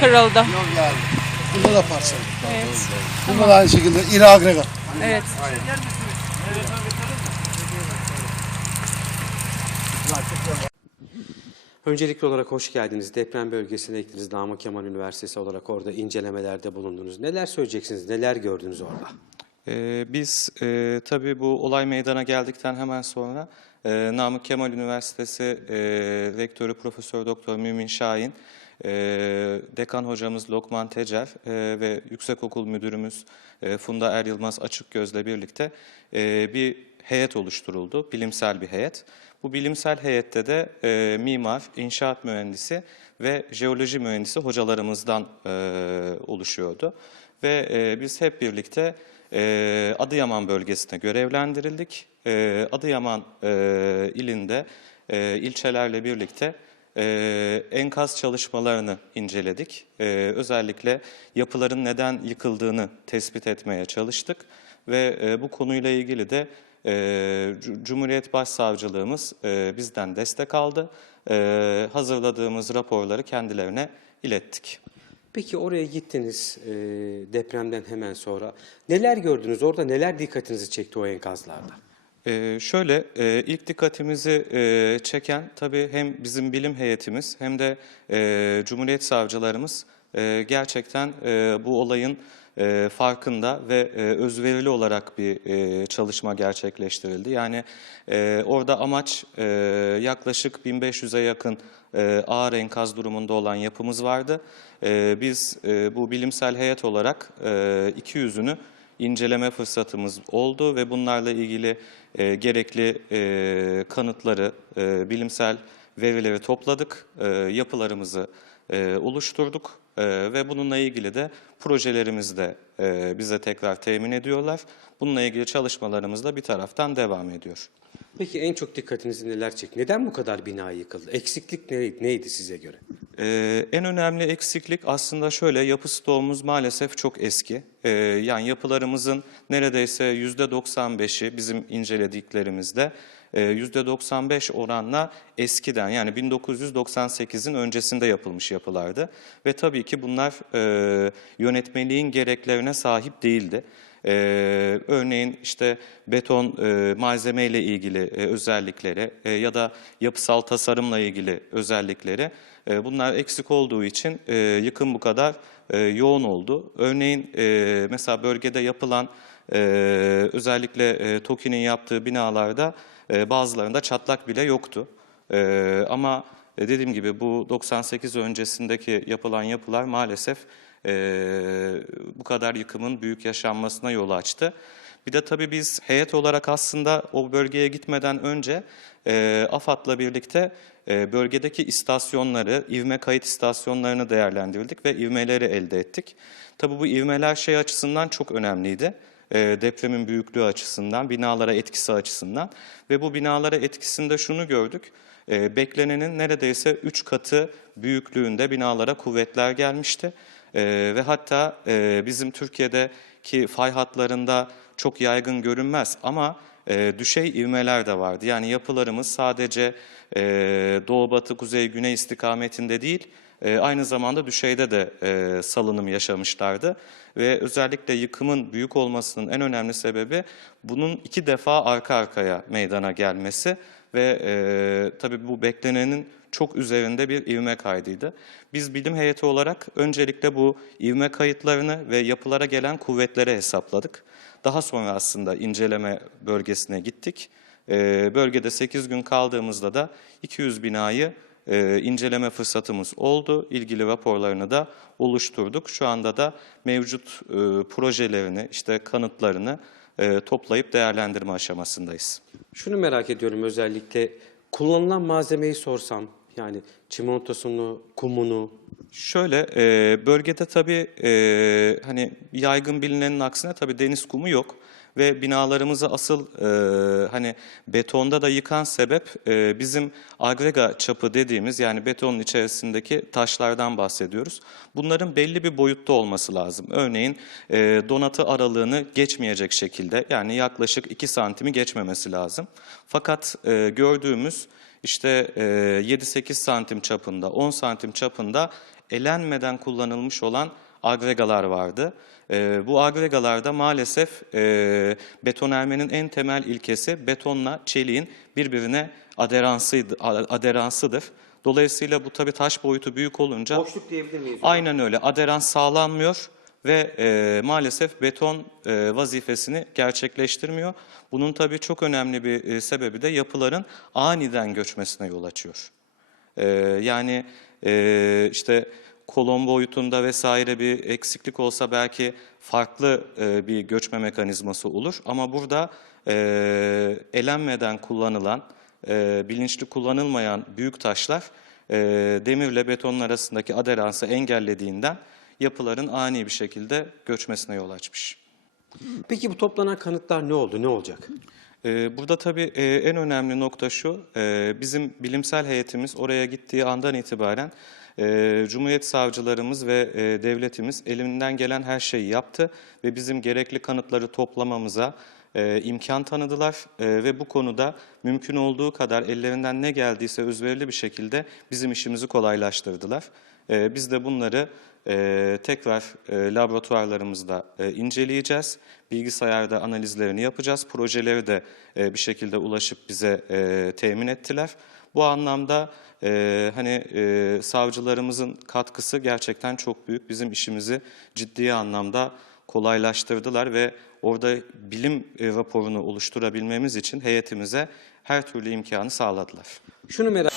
kırıldı. Yok yani. Bunda da parça. Evet. Bunda da aynı şekilde iri agregat. Evet. Öncelikli olarak hoş geldiniz. Deprem bölgesine gittiniz. Namık Kemal Üniversitesi olarak orada incelemelerde bulundunuz. Neler söyleyeceksiniz? Neler gördünüz orada? Ee, biz e, tabii bu olay meydana geldikten hemen sonra e, Namık Kemal Üniversitesi e, Rektörü Profesör Doktor Mümin Şahin, e, Dekan Hocamız Lokman Tecer e, ve Yüksekokul Müdürümüz e, Funda Er Yılmaz Açıkgöz'le birlikte e, bir heyet oluşturuldu, bilimsel bir heyet. Bu bilimsel heyette de e, mimar, inşaat mühendisi ve jeoloji mühendisi hocalarımızdan e, oluşuyordu. Ve e, biz hep birlikte e, Adıyaman bölgesine görevlendirildik. E, Adıyaman e, ilinde e, ilçelerle birlikte e, enkaz çalışmalarını inceledik. E, özellikle yapıların neden yıkıldığını tespit etmeye çalıştık. Ve bu konuyla ilgili de Cu- Cumhuriyet Başsavcılığımız bizden destek aldı. Hazırladığımız raporları kendilerine ilettik. Peki oraya gittiniz depremden hemen sonra. Neler gördünüz? Orada neler dikkatinizi çekti o enkazlarda? Ee, şöyle, e, ilk dikkatimizi e, çeken tabii hem bizim bilim heyetimiz hem de e, Cumhuriyet Savcılarımız e, gerçekten e, bu olayın e, farkında ve e, özverili olarak bir e, çalışma gerçekleştirildi. Yani e, orada amaç e, yaklaşık 1500'e yakın e, ağır enkaz durumunda olan yapımız vardı. E, biz e, bu bilimsel heyet olarak e, 200'ünü inceleme fırsatımız oldu ve bunlarla ilgili e, gerekli e, kanıtları, e, bilimsel verileri topladık, e, yapılarımızı e, oluşturduk e, ve bununla ilgili de projelerimizi de e, bize tekrar temin ediyorlar. Bununla ilgili çalışmalarımız da bir taraftan devam ediyor. Peki en çok dikkatinizi neler çekti? Neden bu kadar bina yıkıldı? Eksiklik neydi, neydi size göre? Ee, en önemli eksiklik aslında şöyle yapı stoğumuz maalesef çok eski. Ee, yani yapılarımızın neredeyse %95'i bizim incelediklerimizde e, %95 oranla eskiden yani 1998'in öncesinde yapılmış yapılardı. Ve tabii ki bunlar e, yönetmeliğin gereklerine sahip değildi. Ee, örneğin işte beton e, malzeme ile ilgili e, özellikleri e, ya da yapısal tasarımla ilgili özellikleri e, bunlar eksik olduğu için e, yıkım bu kadar e, yoğun oldu. Örneğin e, mesela bölgede yapılan e, özellikle e, TOKİ'nin yaptığı binalarda e, bazılarında çatlak bile yoktu. E, ama e, dediğim gibi bu 98 öncesindeki yapılan yapılar maalesef e, bu kadar yıkımın büyük yaşanmasına yol açtı. Bir de tabii biz heyet olarak aslında o bölgeye gitmeden önce e, AFAD'la birlikte e, bölgedeki istasyonları, ivme kayıt istasyonlarını değerlendirdik ve ivmeleri elde ettik. Tabii bu ivmeler şey açısından çok önemliydi. E, depremin büyüklüğü açısından, binalara etkisi açısından ve bu binalara etkisinde şunu gördük. E, beklenenin neredeyse 3 katı büyüklüğünde binalara kuvvetler gelmişti. Ee, ve hatta e, bizim Türkiye'deki fay hatlarında çok yaygın görünmez ama e, düşey ivmeler de vardı. Yani yapılarımız sadece e, doğu batı kuzey güney istikametinde değil e, aynı zamanda düşeyde de e, salınım yaşamışlardı. Ve özellikle yıkımın büyük olmasının en önemli sebebi bunun iki defa arka arkaya meydana gelmesi ve e, tabii bu beklenenin çok üzerinde bir ivme kaydıydı. Biz bilim heyeti olarak öncelikle bu ivme kayıtlarını ve yapılara gelen kuvvetleri hesapladık. Daha sonra aslında inceleme bölgesine gittik. Ee, bölgede 8 gün kaldığımızda da 200 binayı e, inceleme fırsatımız oldu. İlgili raporlarını da oluşturduk. Şu anda da mevcut e, projelerini, işte kanıtlarını e, toplayıp değerlendirme aşamasındayız. Şunu merak ediyorum özellikle kullanılan malzemeyi sorsam yani çimentosunu, kumunu, Şöyle e, bölgede tabii e, hani yaygın bilinenin aksine tabii deniz kumu yok ve binalarımızı asıl e, hani betonda da yıkan sebep e, bizim agrega çapı dediğimiz yani betonun içerisindeki taşlardan bahsediyoruz. Bunların belli bir boyutta olması lazım. Örneğin e, donatı aralığını geçmeyecek şekilde yani yaklaşık 2 santimi geçmemesi lazım. Fakat e, gördüğümüz işte e, 7-8 santim çapında, 10 santim çapında elenmeden kullanılmış olan agregalar vardı. E, bu agregalarda maalesef e, betonermenin en temel ilkesi betonla çeliğin birbirine aderansıdır. Dolayısıyla bu tabii taş boyutu büyük olunca Boşluk diyebilir miyiz? aynen öyle aderans sağlanmıyor ve e, maalesef beton e, vazifesini gerçekleştirmiyor. Bunun tabii çok önemli bir e, sebebi de yapıların aniden göçmesine yol açıyor. E, yani e, işte kolon boyutunda vesaire bir eksiklik olsa belki farklı e, bir göçme mekanizması olur. Ama burada e, elenmeden kullanılan, e, bilinçli kullanılmayan büyük taşlar e, demirle betonun arasındaki aderansı engellediğinden yapıların ani bir şekilde göçmesine yol açmış. Peki bu toplanan kanıtlar ne oldu? Ne olacak? Ee, Burada tabii e, en önemli nokta şu, e, bizim bilimsel heyetimiz oraya gittiği andan itibaren e, Cumhuriyet savcılarımız ve devletimiz elinden gelen her şeyi yaptı ve bizim gerekli kanıtları toplamamıza e, imkan tanıdılar E, ve bu konuda mümkün olduğu kadar ellerinden ne geldiyse özverili bir şekilde bizim işimizi kolaylaştırdılar. E, Biz de bunları e, tekrar e, laboratuvarlarımızda e, inceleyeceğiz. Bilgisayarda analizlerini yapacağız. Projeleri de e, bir şekilde ulaşıp bize e, temin ettiler. Bu anlamda e, hani e, savcılarımızın katkısı gerçekten çok büyük. Bizim işimizi ciddi anlamda kolaylaştırdılar ve orada bilim e, raporunu oluşturabilmemiz için heyetimize her türlü imkanı sağladılar. Şunu merak